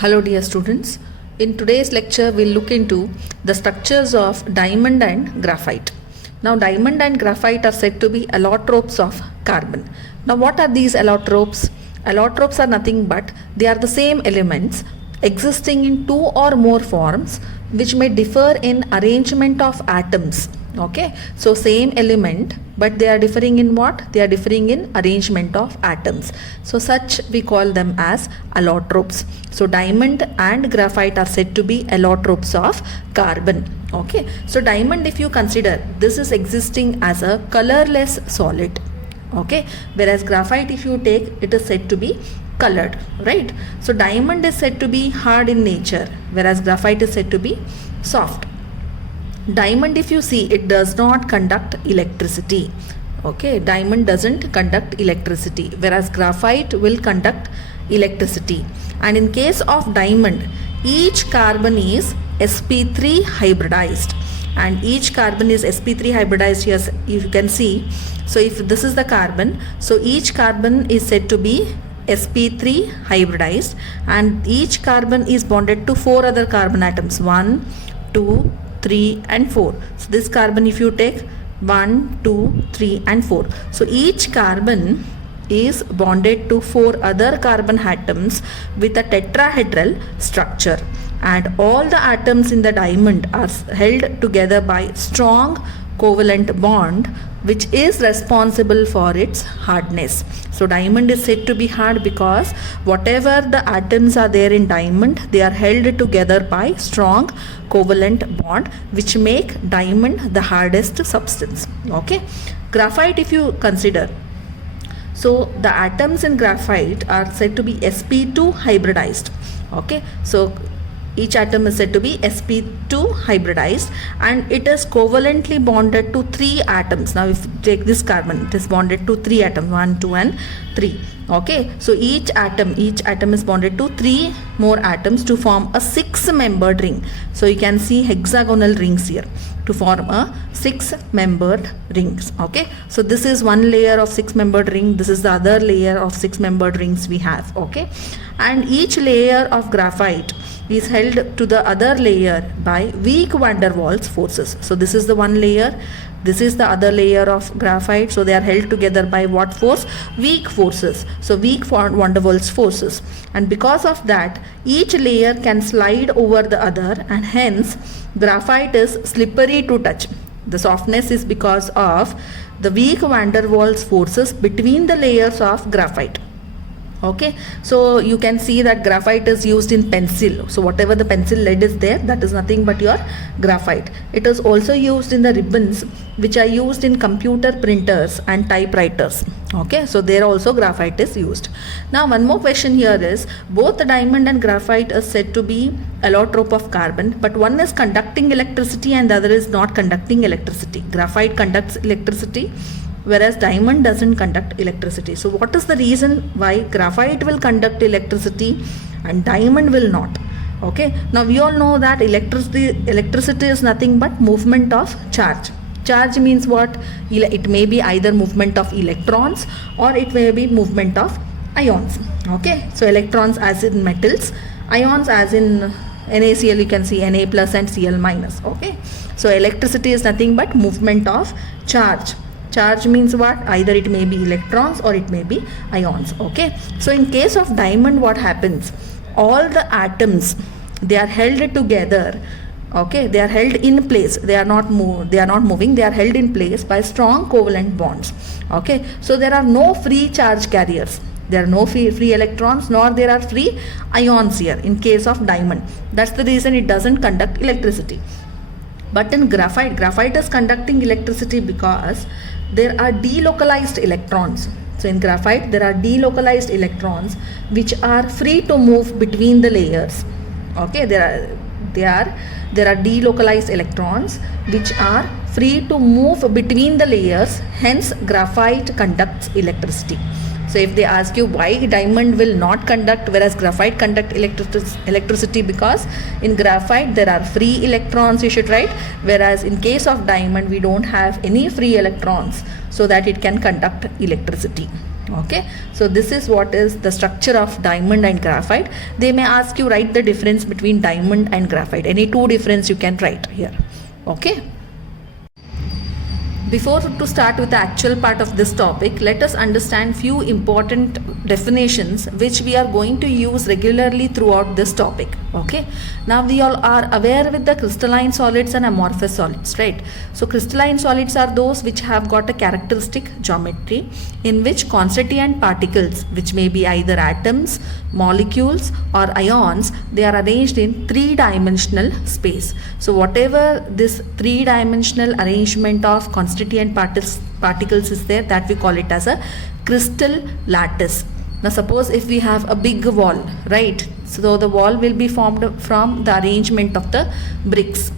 Hello dear students, in today's lecture we'll look into the structures of diamond and graphite. Now diamond and graphite are said to be allotropes of carbon. Now what are these allotropes? Allotropes are nothing but they are the same elements existing in two or more forms which may differ in arrangement of atoms. Okay, so same element but they are differing in what? They are differing in arrangement of atoms. So such we call them as allotropes. So diamond and graphite are said to be allotropes of carbon. Okay, so diamond, if you consider, this is existing as a colorless solid. Okay, whereas graphite, if you take, it is said to be colored, right? So diamond is said to be hard in nature, whereas graphite is said to be soft. Diamond, if you see, it does not conduct electricity. Okay, diamond doesn't conduct electricity, whereas graphite will conduct electricity. And in case of diamond, each carbon is sp3 hybridized, and each carbon is sp3 hybridized. Here you can see, so if this is the carbon, so each carbon is said to be sp3 hybridized, and each carbon is bonded to 4 other carbon atoms, 1, 2, 3 and 4. So this carbon, if you take 1, 2, 3 and 4, so each carbon is bonded to 4 other carbon atoms with a tetrahedral structure, and all the atoms in the diamond are held together by strong covalent bond which is responsible for its hardness. So diamond is said to be hard because whatever the atoms are there in diamond, they are held together by strong covalent bond which make diamond the hardest substance. Okay, graphite, if you consider, so the atoms in graphite are said to be sp2 hybridized. Okay, so each atom is said to be sp2 hybridized, and it is covalently bonded to 3 atoms. Now if you take this carbon, it is bonded to 3 atoms, 1, 2 and 3. Okay, so each atom is bonded to 3 more atoms to form a 6-membered ring. So you can see hexagonal rings here to form a 6-membered rings. Okay, so this is one layer of 6-membered ring, this is the other layer of 6-membered rings we have. Okay, and each layer of graphite is held to the other layer by weak van der Waals forces. So this is the one layer, this is the other layer of graphite, so they are held together by what force? Weak forces. So weak van der Waals forces, and because of that each layer can slide over the other, and hence graphite is slippery to touch. The softness is because of the weak van der Waals forces between the layers of graphite. Okay, so you can see that graphite is used in pencil. So whatever the pencil lead is there, that is nothing but your graphite. It is also used in the ribbons which are used in computer printers and typewriters. Okay, so there also graphite is used. Now one more question here is, both the diamond and graphite is said to be allotrope of carbon, but one is conducting electricity and the other is not conducting electricity. Graphite conducts electricity, whereas diamond doesn't conduct electricity. So what is the reason why graphite will conduct electricity and diamond will not? Okay, now we all know that electricity is nothing but movement of charge. Charge means what? It may be either movement of electrons or it may be movement of ions. Okay, so electrons as in metals, ions as in NaCl, you can see Na plus and Cl minus. Okay, so electricity is nothing but movement of charge. Charge means what? Either it may be electrons or it may be ions. Okay, so in case of diamond, what happens? All the atoms, they are held together. Okay, they are held in place, they are not moving, they are held in place by strong covalent bonds. Okay, so there are no free charge carriers, there are no free electrons, nor there are free ions here in case of diamond. That's the reason it doesn't conduct electricity. But in graphite is conducting electricity because there are delocalized electrons. So in graphite there are delocalized electrons which are free to move between the layers. Okay, there are delocalized electrons which are free to move between the layers, hence graphite conducts electricity. So if they ask you why diamond will not conduct whereas graphite conduct electricity, because in graphite there are free electrons, you should write, whereas in case of diamond we don't have any free electrons so that it can conduct electricity. Okay, so this is what is the structure of diamond and graphite. They may ask you write the difference between diamond and graphite. Any two difference you can write here. Okay. Before to start with the actual part of this topic, let us understand few important definitions which we are going to use regularly throughout this topic. Okay. Now we all are aware with the crystalline solids and amorphous solids, right? So crystalline solids are those which have got a characteristic geometry in which constituent particles, which may be either atoms, molecules or ions, they are arranged in three-dimensional space. So whatever this three-dimensional arrangement of constituent particles is there, that we call it as a crystal lattice. Now suppose if we have a big wall, right? So the wall will be formed from the arrangement of the bricks.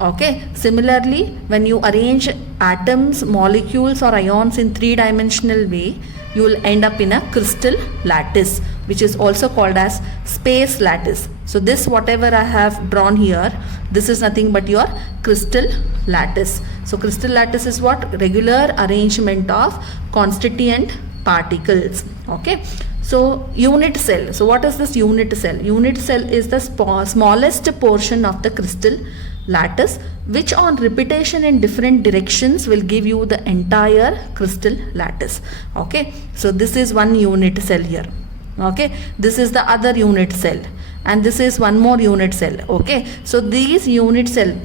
Okay. Similarly, when you arrange atoms, molecules or ions in three-dimensional way, you will end up in a crystal lattice, which is also called as space lattice. So this whatever I have drawn here, this is nothing but your crystal lattice. So crystal lattice is what? Regular arrangement of constituent particles. Okay. So unit cell. So what is this unit cell? Unit cell is the smallest portion of the crystal lattice, which on repetition in different directions will give you the entire crystal lattice. Okay. So this is one unit cell here. Okay. This is the other unit cell and this is one more unit cell. Okay. So these unit cell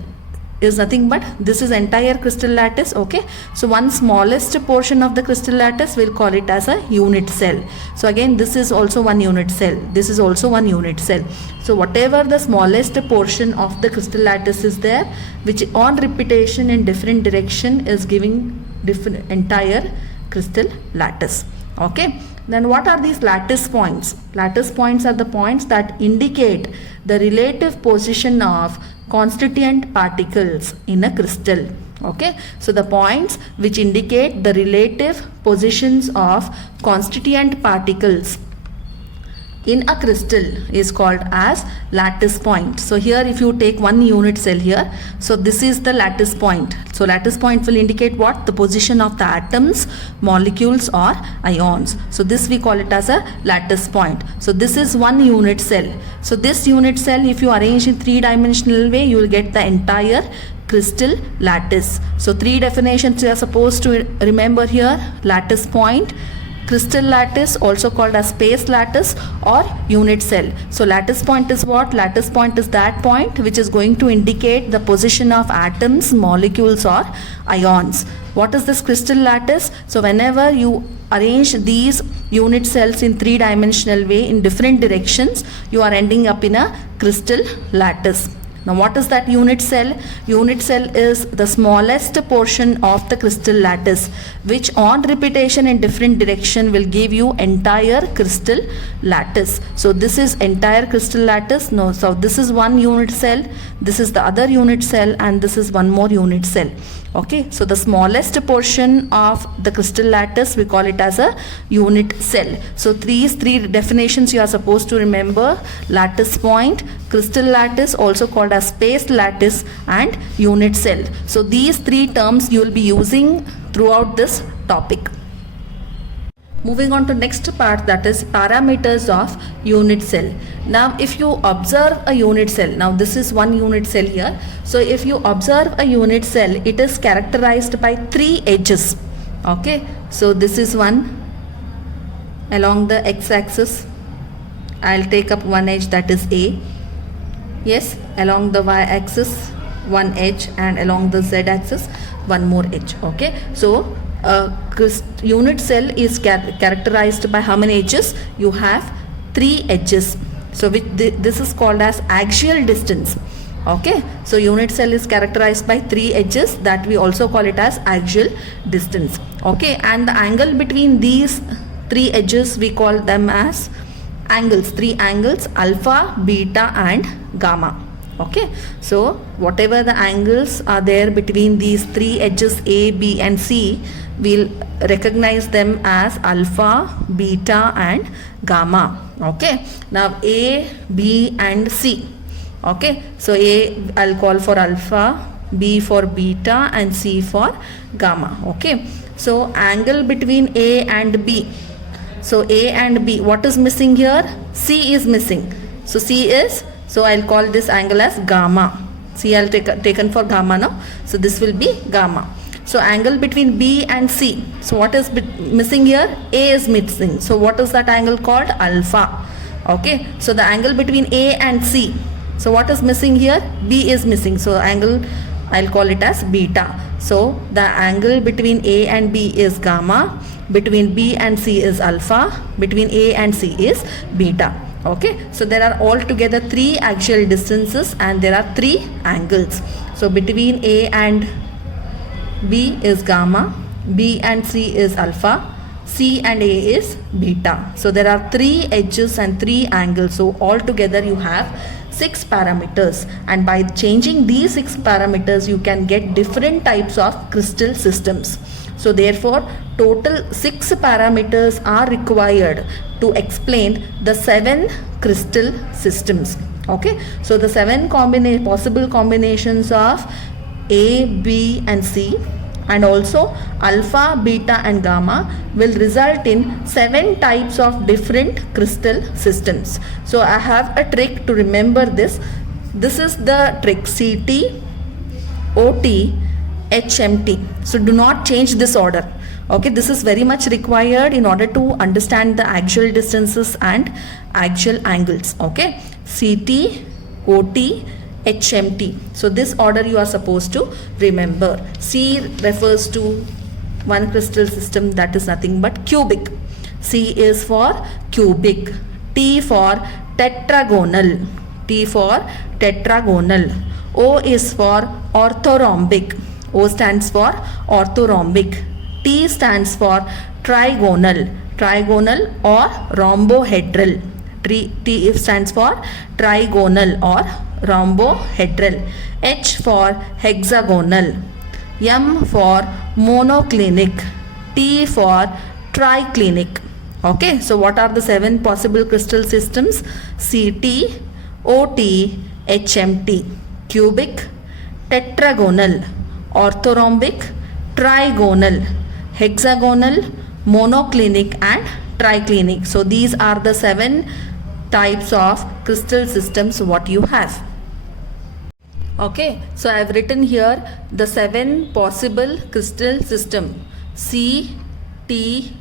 is nothing but this is entire crystal lattice. Okay. So one smallest portion of the crystal lattice, we'll call it as a unit cell. So again this is also one unit cell, this is also one unit cell. So whatever the smallest portion of the crystal lattice is there, which on repetition in different direction is giving different entire crystal lattice. Okay. Then what are these lattice points? Lattice points are the points that indicate the relative position of constituent particles in a crystal. Okay. So the points which indicate the relative positions of constituent particles in a crystal is called as lattice point. So here if you take one unit cell here, so this is the lattice point. So lattice point will indicate what? The position of the atoms, molecules or ions. So this we call it as a lattice point. So this is one unit cell. So this unit cell, if you arrange in three-dimensional way, you will get the entire crystal lattice. So three definitions you are supposed to remember here: lattice point, crystal lattice, also called as space lattice or unit cell. So lattice point is what? Lattice point is that point which is going to indicate the position of atoms, molecules or ions. What is this crystal lattice? So whenever you arrange these unit cells in three-dimensional way in different directions, you are ending up in a crystal lattice. Now what is that unit cell? Unit cell is the smallest portion of the crystal lattice, which on repetition in different direction will give you entire crystal lattice. So this is entire crystal lattice. No, so this is one unit cell, this is the other unit cell and this is one more unit cell. Okay, so the smallest portion of the crystal lattice, we call it as a unit cell. So these three definitions you are supposed to remember: lattice point, crystal lattice, also called as space lattice, and unit cell. So these three terms you will be using throughout this topic. Moving on to next part, that is parameters of unit cell. Now if you observe a unit cell, now this is one unit cell here. So if you observe a unit cell, it is characterized by three edges. Okay, so this is one along the x-axis. I'll take up one edge, that is A. Yes, along the y-axis one edge, and along the z-axis one more edge. Okay, so unit cell is characterized by how many edges? You have three edges. So this is called as axial distance. Okay, so unit cell is characterized by three edges, that we also call it as axial distance. Okay, and the angle between these three edges, we call them as angles, three angles: alpha, beta and gamma. Okay, so whatever the angles are there between these three edges A, B and C, we'll recognize them as alpha, beta and gamma. Okay, now A, B and C. Okay, so A I'll call for alpha, B for beta and C for gamma. Okay, so angle between A and B, So A and B, what is missing here? C is missing. So C is, so I'll call this angle as gamma. C I'll taken for gamma now. So this will be gamma. So angle between B and C. So what is missing here? A is missing. So what is that angle called? Alpha. Okay. So the angle between A and C. So what is missing here? B is missing. So angle, I'll call it as beta. So the angle between A and B is gamma. Between B and C is alpha. Between A and C is beta. Okay. So there are altogether 3 axial distances and there are 3 angles. So between A and B is gamma, B and C is alpha, C and A is beta. So there are 3 edges and 3 angles. So altogether you have 6 parameters, and by changing these 6 parameters you can get different types of crystal systems. So therefore total 6 parameters are required to explain the 7 crystal systems. Okay, so the 7 possible combinations of A, B and C and also alpha, beta and gamma will result in 7 types of different crystal systems. So I have a trick to remember this. This is the trick: CT, OT, HMT. So do not change this order. Okay, this is very much required in order to understand the actual distances and actual angles. Okay, CT, OT, HMT. So this order you are supposed to remember. C refers to one crystal system, that is nothing but cubic. C is for cubic. T for tetragonal. T for tetragonal. O is for orthorhombic. O stands for orthorhombic. T stands for trigonal. Trigonal or rhombohedral. T stands for trigonal or rhombohedral. H for hexagonal. M for monoclinic. T for triclinic. Okay, so what are the 7 possible crystal systems? CT, OT, HMT. Cubic, tetragonal, orthorhombic, trigonal, hexagonal, monoclinic and triclinic. So these are the 7 types of crystal systems what you have. Okay, so I have written here the 7 possible crystal system: C, T,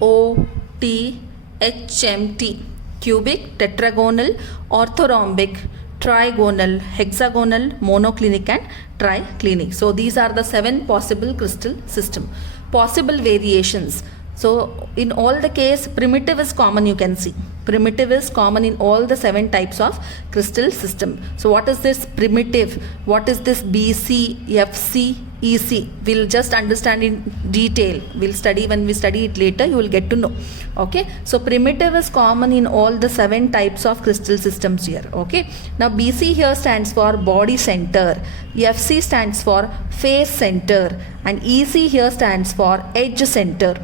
O, T, HMT. Cubic, tetragonal, orthorhombic, trigonal, hexagonal, monoclinic and triclinic. So these are the 7 possible crystal system. Possible variations. So in all the case, primitive is common, you can see. Primitive is common in all the 7 types of crystal system. So what is this primitive? What is this BC, FC, EC? We'll just understand in detail. We'll study, when we study it later, you will get to know. Okay. So primitive is common in all the 7 types of crystal systems here. Okay. Now BC here stands for body center. FC stands for face center. And EC here stands for edge center.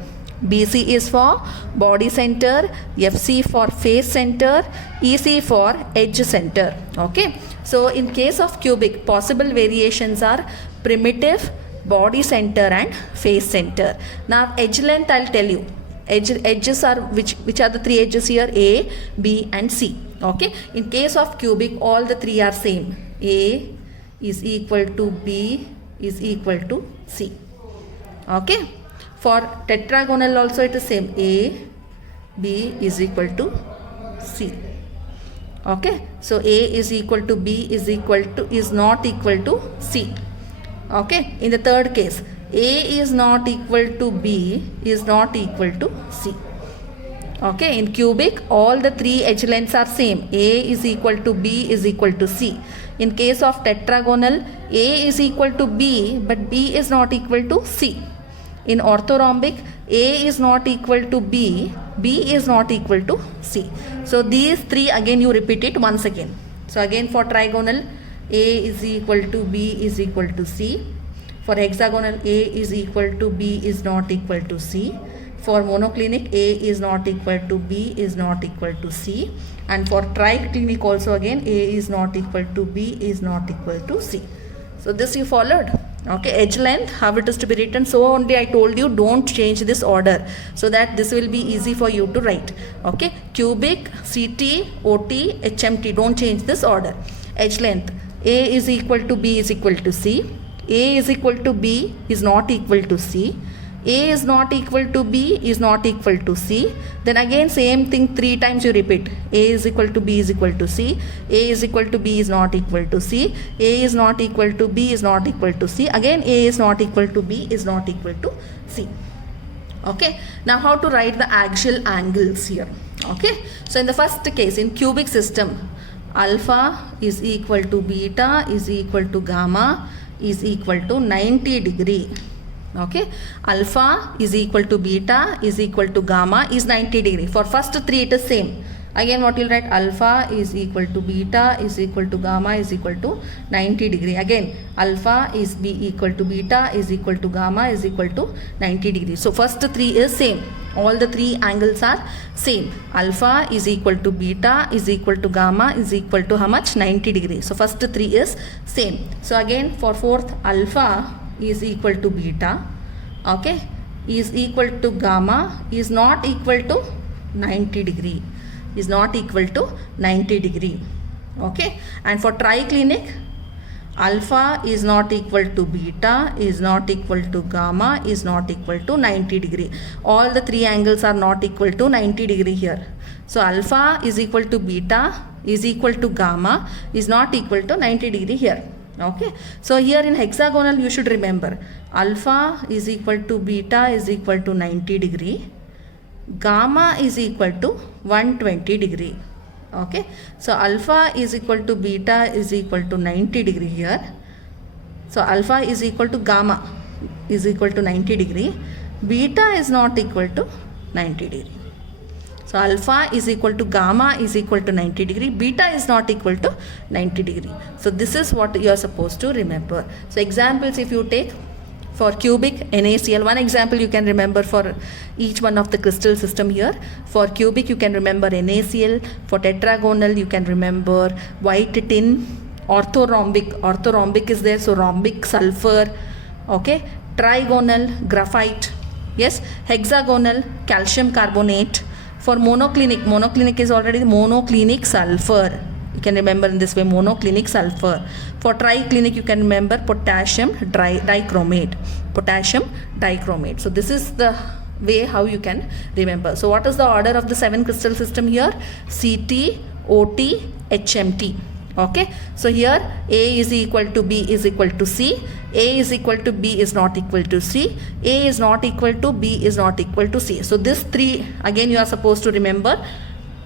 BC is for body center, FC for face center, EC for edge center. Okay. So in case of cubic, possible variations are primitive, body center and face center. Now edge length I'll tell you. Edges are which are the 3 edges here? A, B and C. Okay. In case of cubic, all the 3 are same. A is equal to B is equal to C. Okay. For tetragonal also it is same. A, B is equal to C. Okay. So A is equal to B is not equal to C. Okay. In the third case, A is not equal to B is not equal to C. Okay. In cubic, all the 3 edge lengths are same. A is equal to B is equal to C. In case of tetragonal, A is equal to B but B is not equal to C. In orthorhombic, A is not equal to B, B is not equal to C. So these 3 again you repeat it once again. So again for trigonal, A is equal to B is equal to C. For hexagonal, A is equal to B is not equal to C. For monoclinic, A is not equal to B is not equal to C. And for triclinic also again, A is not equal to B is not equal to C. So this you followed. Okay, edge length, how it is to be written. So only I told you, don't change this order, so that this will be easy for you to write. Okay, cubic, CT, OT, HMT, don't change this order. Edge length, A is equal to B is equal to C. A is equal to B is not equal to C. A is not equal to B is not equal to C. Then again same thing 3 times you repeat. A is equal to B is equal to C. A is equal to B is not equal to C. A is not equal to B is not equal to C. Again A is not equal to B is not equal to C. Okay. Now how to write the axial angles here. Okay. So in the first case, in cubic system, alpha is equal to beta is equal to gamma is equal to 90 degree. Okay, alpha is equal to beta is equal to gamma is 90 degree. For first 3 it is same. Again what you will write, alpha is equal to beta is equal to gamma is equal to 90 degree. Again alpha is equal to beta is equal to gamma is equal to 90 degree. So first 3 is same. All the 3 angles are same. Alpha is equal to beta is equal to gamma is equal to how much? 90 degree. So first 3 is same. So again for fourth, alpha is equal to beta, okay, is equal to gamma is not equal to 90 degree, is not equal to 90 degree. Okay, and for triclinic, alpha is not equal to beta is not equal to gamma is not equal to 90 degree. All the 3 angles are not equal to 90 degree here. So alpha is equal to beta is equal to gamma is not equal to 90 degree here. Okay, so here in hexagonal you should remember, alpha is equal to beta is equal to 90 degree, gamma is equal to 120 degree. Okay, so alpha is equal to beta is equal to 90 degree here. So alpha is equal to gamma is equal to 90 degree, beta is not equal to 90 degree. So alpha is equal to gamma is equal to 90 degree, beta is not equal to 90 degree. So this is what you are supposed to remember. So examples, if you take for cubic NaCl, one example you can remember for each one of the crystal system here. For cubic you can remember NaCl, for tetragonal you can remember white tin, orthorhombic is there, so rhombic sulfur, okay, trigonal graphite, yes, hexagonal calcium carbonate. For monoclinic is already monoclinic sulfur. You can remember in this way, monoclinic sulfur. For triclinic you can remember potassium dichromate. Potassium dichromate. So this is the way how you can remember. So what is the order of the 7 crystal system here? CT, OT, HMT. Okay, so here A is equal to B is equal to C, A is equal to B is not equal to C, A is not equal to B is not equal to C. So this 3 again you are supposed to remember,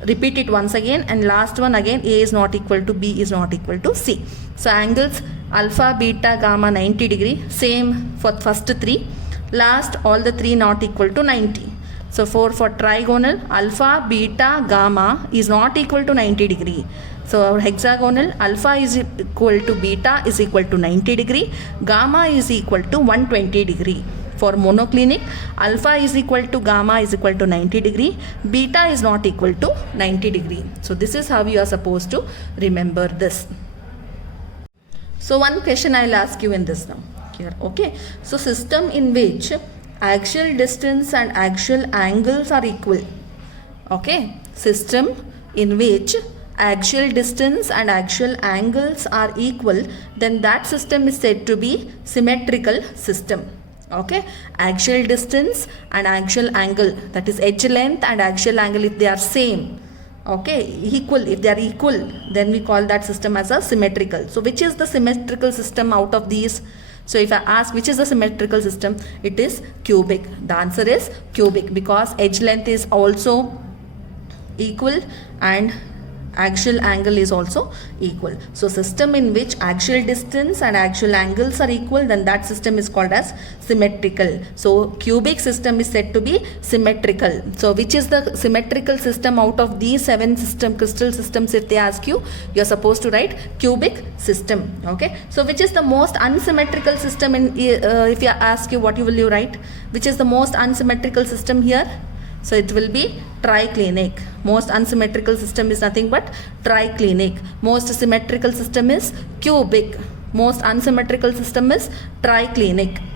repeat it once again, and last one again, A is not equal to B is not equal to C. So angles alpha, beta, gamma 90 degree, same for first 3, last all the 3 not equal to 90. So for trigonal, alpha, beta, gamma is not equal to 90 degree. So our hexagonal, alpha is equal to beta is equal to 90 degree, gamma is equal to 120 degree. For monoclinic, alpha is equal to gamma is equal to 90 degree, beta is not equal to 90 degree. So this is how you are supposed to remember this. So one question I will ask you in this now here. Okay, so system in which axial distance and axial angles are equal. Okay, system in which axial distance and axial angles are equal, then that system is said to be symmetrical system. Okay, axial distance and axial angle, that is edge length and axial angle, if they are same, okay, equal, if they are equal, then we call that system as a symmetrical. So which is the symmetrical system out of these? So if I ask which is the symmetrical system, it is cubic. The answer is cubic, because edge length is also equal and axial angle is also equal. So system in which axial distance and axial angles are equal, then that system is called as symmetrical. So cubic system is said to be symmetrical. So which is the symmetrical system out of these 7 crystal systems? If they ask you, you are supposed to write cubic system. Okay, so which is the most unsymmetrical system in if you ask you, what will you write? Which is the most unsymmetrical system here? So it will be triclinic. Most unsymmetrical system is nothing but triclinic. Most symmetrical system is cubic. Most unsymmetrical system is triclinic.